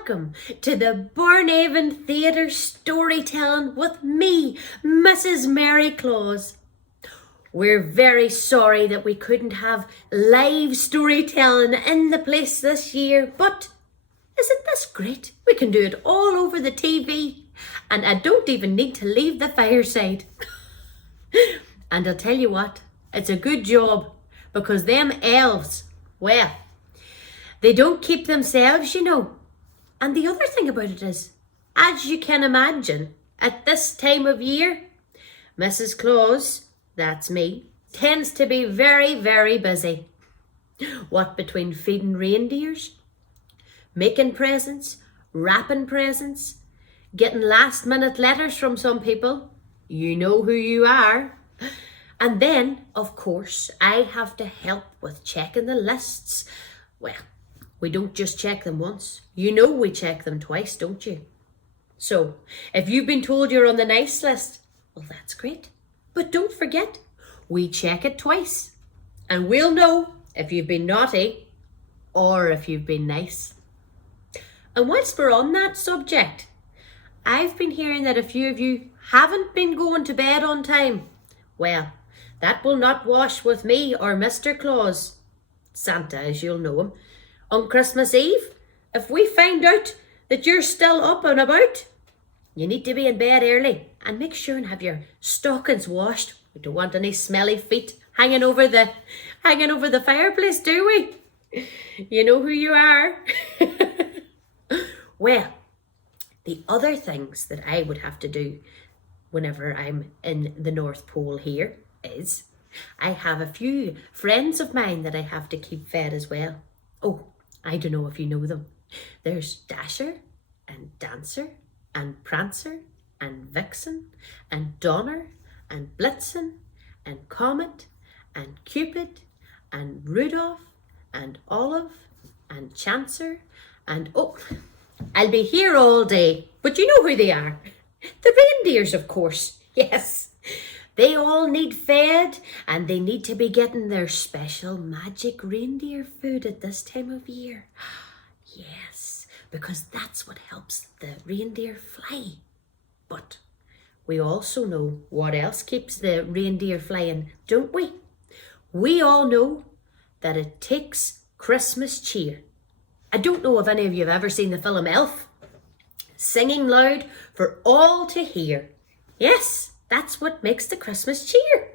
welcome to the Burnavon Theatre storytelling with me, Mrs Mary Claus. We're very sorry that we couldn't have live storytelling in the place this year, but isn't this great? We can do it all over the TV, and I don't even need to leave the fireside. And I'll tell you what, it's a good job, because them elves, well, they don't keep themselves, you know. And the other thing about it is, as you can imagine, at this time of year, Mrs Claus, that's me, tends to be very, very busy. What between feeding reindeers, making presents, wrapping presents, getting last minute letters from some people, you know who you are. And then, of course, I have to help with checking the lists. Well, we don't just check them once. You know we check them twice, don't you? So, if you've been told you're on the nice list, well, that's great. But don't forget, we check it twice. And we'll know if you've been naughty or if you've been nice. And whilst we're on that subject, I've been hearing that a few of you haven't been going to bed on time. Well, that will not wash with me or Mr. Claus, Santa as you'll know him. On Christmas Eve, if we find out that you're still up and about, you need to be in bed early and make sure and have your stockings washed. We don't want any smelly feet hanging over the fireplace, do we? You know who you are. Well, the other things that I would have to do whenever I'm in the North Pole here is I have a few friends of mine that I have to keep fed as well. Oh, I don't know if you know them. There's Dasher and Dancer and Prancer and Vixen and Donner and Blitzen and Comet and Cupid and Rudolph and Olive and Chancer and oh, I'll be here all day, but you know who they are. The reindeers, of course. Yes, they all need fed and they need to be getting their special magic reindeer food at this time of year. Yes, because that's what helps the reindeer fly. But we also know what else keeps the reindeer flying, don't we? We all know that it takes Christmas cheer. I don't know if any of you have ever seen the film 𝐒𝐓𝐿. Singing loud for all to hear. Yes, that's what makes the Christmas cheer.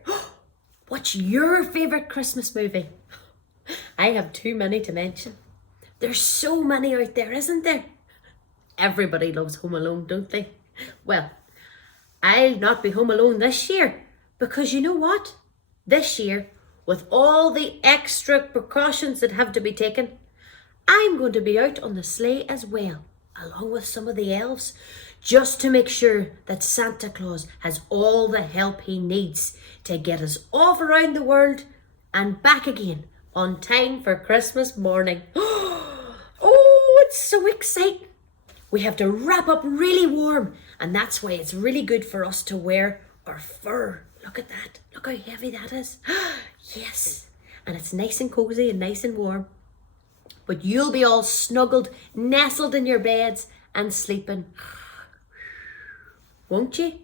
What's your favourite Christmas movie? I have too many to mention. There's so many out there, isn't there? Everybody loves Home Alone, don't they? Well, I'll not be home alone this year because you know what? This year, with all the extra precautions that have to be taken, I'm going to be out on the sleigh as well, along with some of the elves, just to make sure that Santa Claus has all the help he needs to get us off around the world and back again on time for Christmas morning. Oh, it's so exciting. We have to wrap up really warm, and that's why it's really good for us to wear our fur. Look at that. Look how heavy that is. Yes, and it's nice and cozy and nice and warm. But you'll be all snuggled, nestled in your beds and sleeping. Won't you?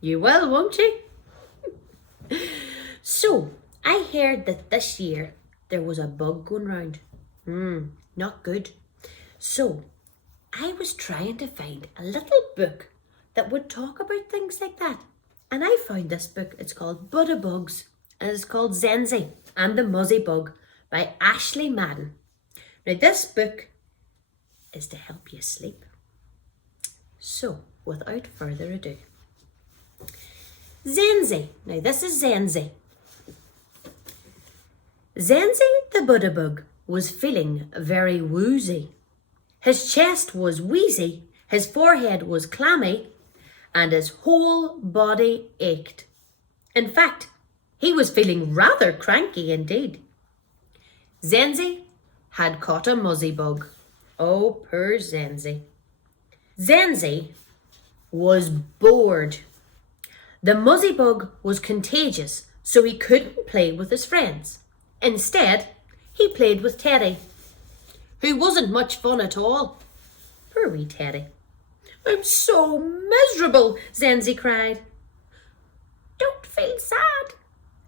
You will, won't you? So, I heard that this year there was a bug going round. Not good. So, I was trying to find a little book that would talk about things like that. And I found this book. It's called 𝐵𝐷𝐷𝐵𝐿, and it's called 𝐒𝐓𝐿𝐿𝐿 and the Muzzy Bug by Ashley Madden. Now, this book is to help you sleep. So, without further ado, 𝐒𝐓𝐿𝐿𝐿. Now, this is 𝐒𝐓𝐿𝐿. 𝐒𝐓𝐿𝐿 the Buddha Bug was feeling very woozy. His chest was wheezy, his forehead was clammy, and his whole body ached. In fact, he was feeling rather cranky indeed. 𝐒𝐓𝐿𝐿 had caught a muzzy bug. Oh, poor 𝐒𝐓𝐿𝐿. 𝐒𝐓𝐿𝐿 was bored. The muzzy bug was contagious, so he couldn't play with his friends. Instead, he played with Teddy, who wasn't much fun at all. Poor wee Teddy. I'm so miserable, Zenzi cried. Don't feel sad,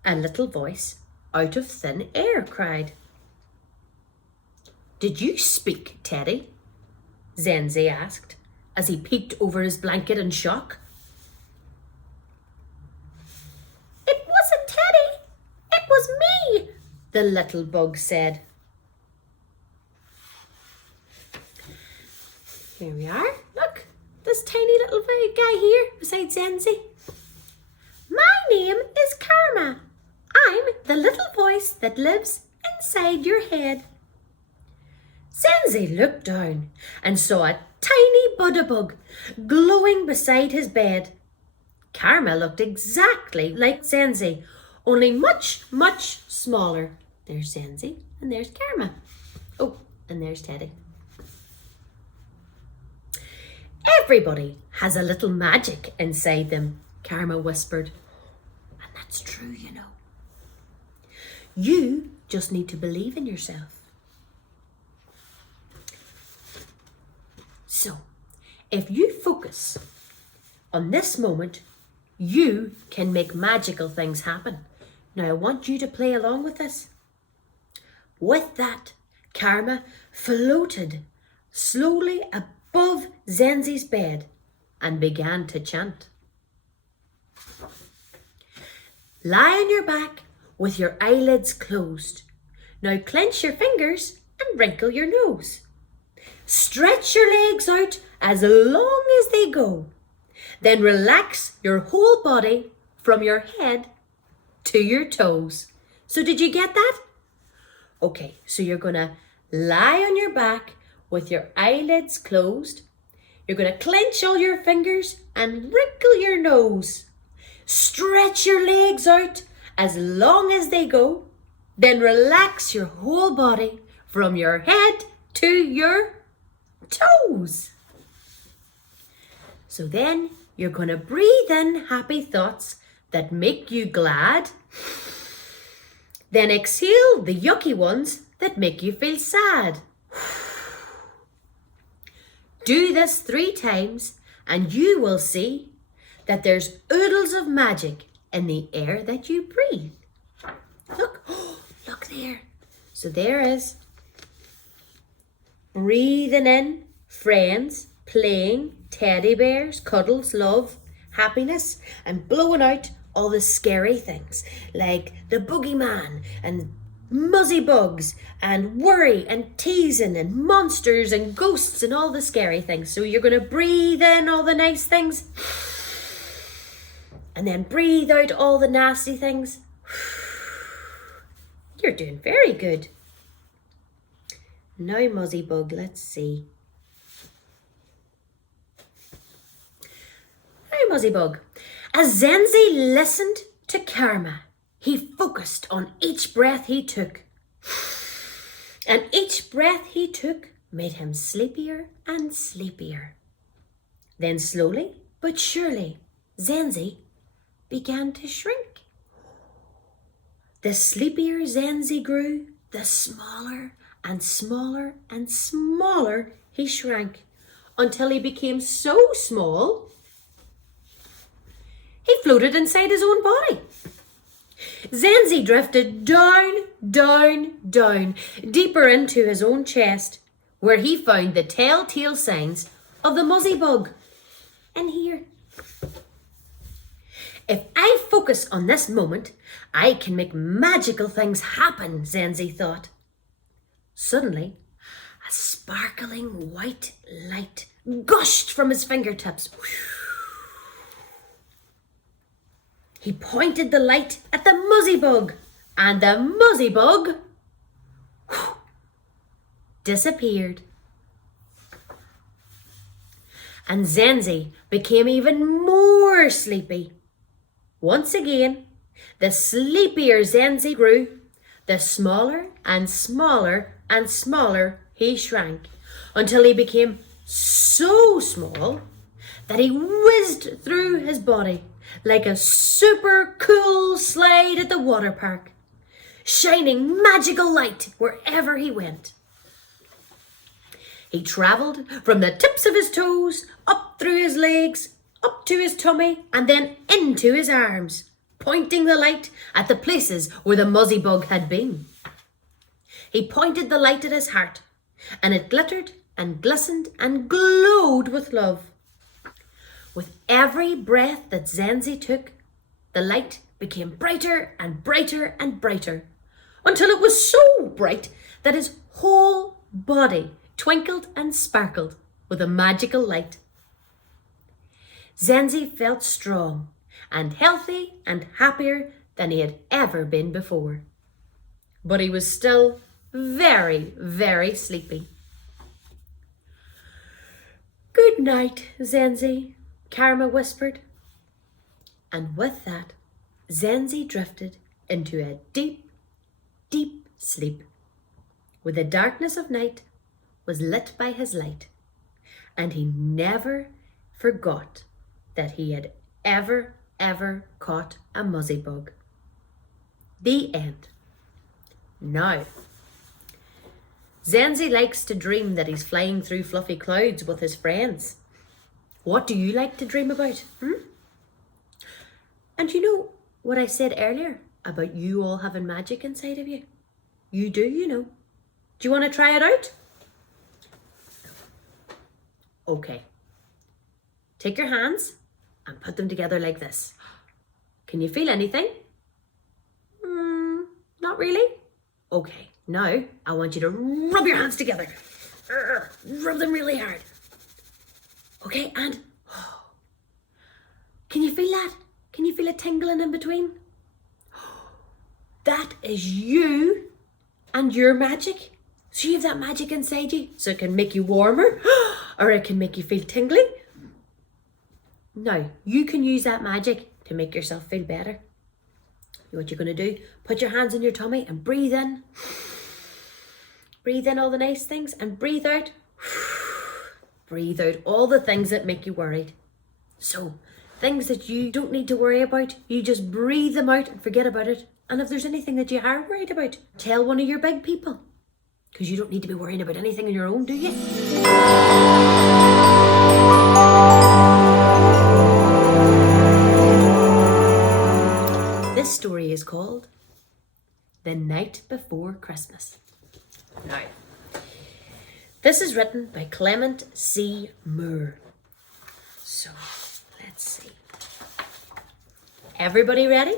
a little voice out of thin air cried. Did you speak, Teddy? Zenzi asked as he peeked over his blanket in shock. It wasn't Teddy, it was me, the little bug said. Here we are, look, this tiny little guy here beside Zenzi. My name is Karma. I'm the little voice that lives inside your head. Zenzi looked down and saw a tiny Buddha-bug glowing beside his bed. Karma looked exactly like Zenzi, only much, much smaller. There's Zenzi and there's Karma. Oh, and there's Teddy. Everybody has a little magic inside them, Karma whispered. And that's true, you know. You just need to believe in yourself. So, if you focus on this moment, you can make magical things happen. Now, I want you to play along with this. With that, Karma floated slowly above Zenzi's bed and began to chant. Lie on your back with your eyelids closed. Now clench your fingers and wrinkle your nose. Stretch your legs out as long as they go. Then relax your whole body from your head to your toes. So did you get that? Okay, so you're going to lie on your back with your eyelids closed. You're going to clench all your fingers and wrinkle your nose. Stretch your legs out as long as they go. Then relax your whole body from your head to your toes. So then you're going to breathe in happy thoughts that make you glad. Then exhale the yucky ones that make you feel sad. Do this 3 times and you will see that there's oodles of magic in the air that you breathe. Look, look there. So there is breathing in friends, playing, teddy bears, cuddles, love, happiness, and blowing out all the scary things like the boogeyman and muzzy bugs and worry and teasing and monsters and ghosts and all the scary things. So you're going to breathe in all the nice things and then breathe out all the nasty things. You're doing very good. Now, Muzzy Bug, let's see. Hi, Muzzy Bug. As Zenzi listened to Karma, he focused on each breath he took. And each breath he took made him sleepier and sleepier. Then slowly but surely, Zenzi began to shrink. The sleepier Zenzi grew, the smaller and smaller and smaller he shrank, until he became so small he floated inside his own body. Zenzi drifted down, down, down, deeper into his own chest, where he found the telltale signs of the Muzzy Bug. And here. If I focus on this moment, I can make magical things happen, Zenzi thought. Suddenly, a sparkling white light gushed from his fingertips. He pointed the light at the Muzzy Bug, and the Muzzy Bug disappeared. And Zenzi became even more sleepy. Once again, the sleepier Zenzi grew, the smaller and smaller and smaller he shrank, until he became so small that he whizzed through his body like a super cool slide at the water park, shining magical light wherever he went. He travelled from the tips of his toes, up through his legs, up to his tummy, and then into his arms, pointing the light at the places where the muzzy bug had been. He pointed the light at his heart, and it glittered and glistened and glowed with love. With every breath that 𝐒𝐏𝐄𝐂𝐈𝐿𝐿 took, the light became brighter and brighter and brighter, until it was so bright that his whole body twinkled and sparkled with a magical light. 𝐒𝐏𝐄𝐂𝐈𝐿𝐿 felt strong and healthy and happier than he had ever been before. But he was still very, very sleepy. "Good night, 𝐒𝐏𝐄𝐂𝐈𝐿𝐿," Karma whispered. And with that, 𝐒𝐏𝐄𝐂𝐈𝐿𝐿 drifted into a deep, deep sleep, where the darkness of night was lit by his light, and he never forgot that he had ever caught a muzzy bug. The end. Now, 𝐒𝐏𝐄𝐂𝐈𝐿𝐿 likes to dream that he's flying through fluffy clouds with his friends. What do you like to dream about? And you know what I said earlier about you all having magic inside of you? You do, you know. Do you want to try it out? Okay. Take your hands and put them together like this. Can you feel anything? Not really? Okay, now I want you to rub your hands together. Rub them really hard. Okay, and can you feel that? Can you feel it tingling in between? That is you and your magic. So you have that magic inside you, so it can make you warmer or it can make you feel tingly. Now, you can use that magic to make yourself feel better. What you're going to do, put your hands on your tummy and breathe in. Breathe in all the nice things and breathe out. Breathe out all the things that make you worried. So, things that you don't need to worry about, you just breathe them out and forget about it. And if there's anything that you are worried about, tell one of your big people. Because you don't need to be worrying about anything on your own, do you? This story is called The Night Before Christmas. Now, this is written by Clement C. Moore. So, let's see. Everybody ready?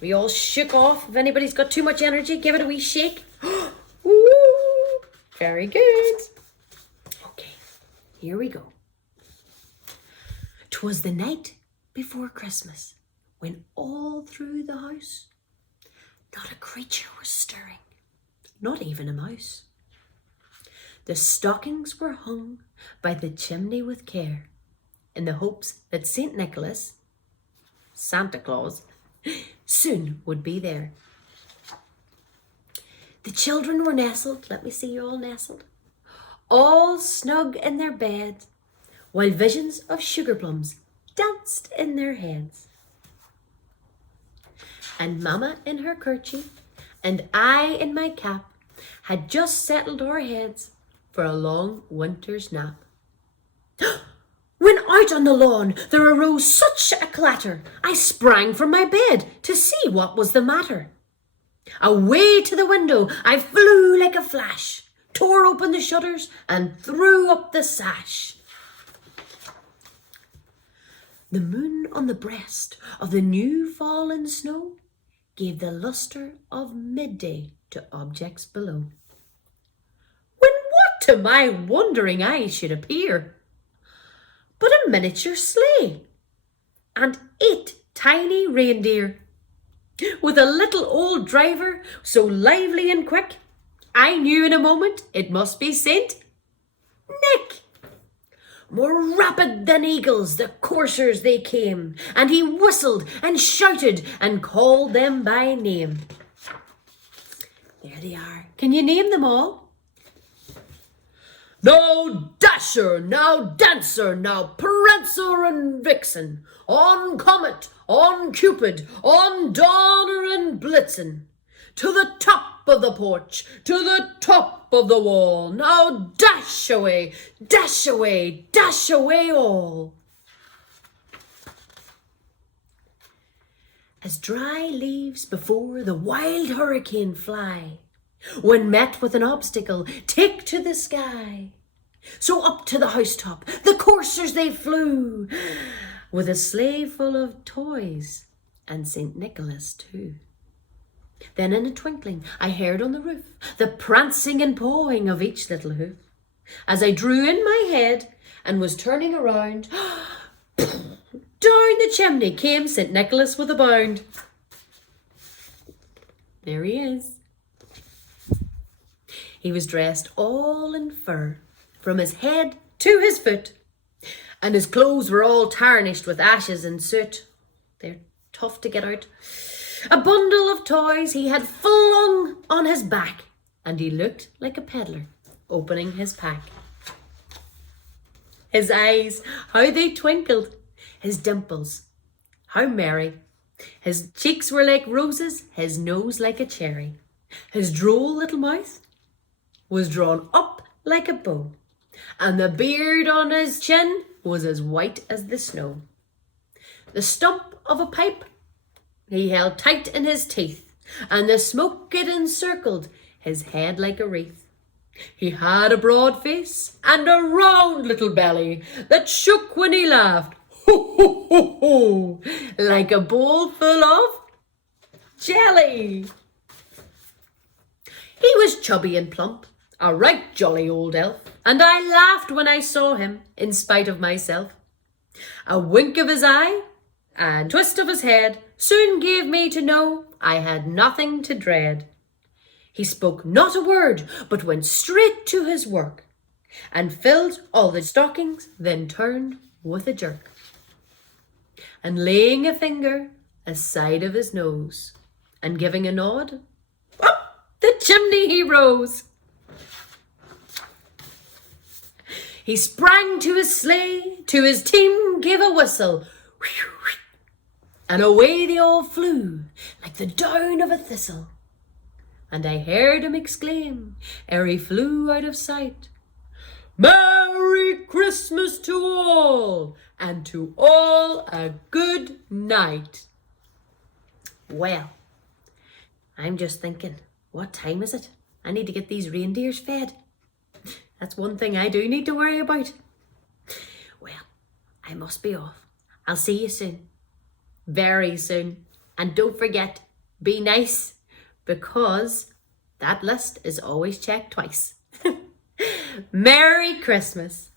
We all shook off. If anybody's got too much energy, give it a wee shake. Woo! Very good. Okay, here we go. 'Twas the night before Christmas, when all through the house not a creature was stirring, not even a mouse. The stockings were hung by the chimney with care, in the hopes that St. Nicholas, Santa Claus, soon would be there. The children were nestled, let me see you all nestled, all snug in their beds, while visions of sugar plums danced in their heads. And Mama in her kerchief and I in my cap had just settled our heads for a long winter's nap. When out on the lawn there arose such a clatter, I sprang from my bed to see what was the matter. Away to the window I flew like a flash, tore open the shutters and threw up the sash. The moon on the breast of the new fallen snow gave the lustre of midday to objects below. When what to my wondering eyes should appear but a miniature sleigh and 8 tiny reindeer, with a little old driver so lively and quick, I knew in a moment it must be Saint Nick. More rapid than eagles the coursers they came, and he whistled and shouted and called them by name. There they are. Can you name them all? Now Dasher, now Dancer, now Prancer and Vixen, on Comet, on Cupid, on Donner and Blitzen, to the top of the porch, to the top top of the wall. Now dash away, dash away, dash away all. As dry leaves before the wild hurricane fly, when met with an obstacle, take to the sky. So up to the housetop the coursers they flew, with a sleigh full of toys and St. Nicholas too. Then in a twinkling I heard on the roof the prancing and pawing of each little hoof. As I drew in my head and was turning around, down the chimney came St. Nicholas with a bound. There he is. He was dressed all in fur, from his head to his foot, and his clothes were all tarnished with ashes and soot. They're tough to get out. A bundle of toys he had flung on his back, and he looked like a peddler opening his pack. His eyes, how they twinkled, his dimples, how merry. His cheeks were like roses, his nose like a cherry. His droll little mouth was drawn up like a bow, and the beard on his chin was as white as the snow. The stump of a pipe he held tight in his teeth, and the smoke it encircled his head like a wreath. He had a broad face and a round little belly that shook when he laughed, ho, ho, ho, ho, like a bowl full of jelly. He was chubby and plump, a right jolly old elf, and I laughed when I saw him, in spite of myself. A wink of his eye and twist of his head soon gave me to know I had nothing to dread. He spoke not a word, but went straight to his work, and filled all the stockings, then turned with a jerk, and laying a finger aside of his nose, and giving a nod, up the chimney he rose. He sprang to his sleigh, to his team gave a whistle, and away they all flew like the down of a thistle. And I heard him exclaim, ere he flew out of sight, "Merry Christmas to all, and to all a good night." Well, I'm just thinking, what time is it? I need to get these reindeers fed. That's one thing I do need to worry about. Well, I must be off. I'll see you soon. Very soon. And don't forget, be nice, because that list is always checked twice. Merry Christmas.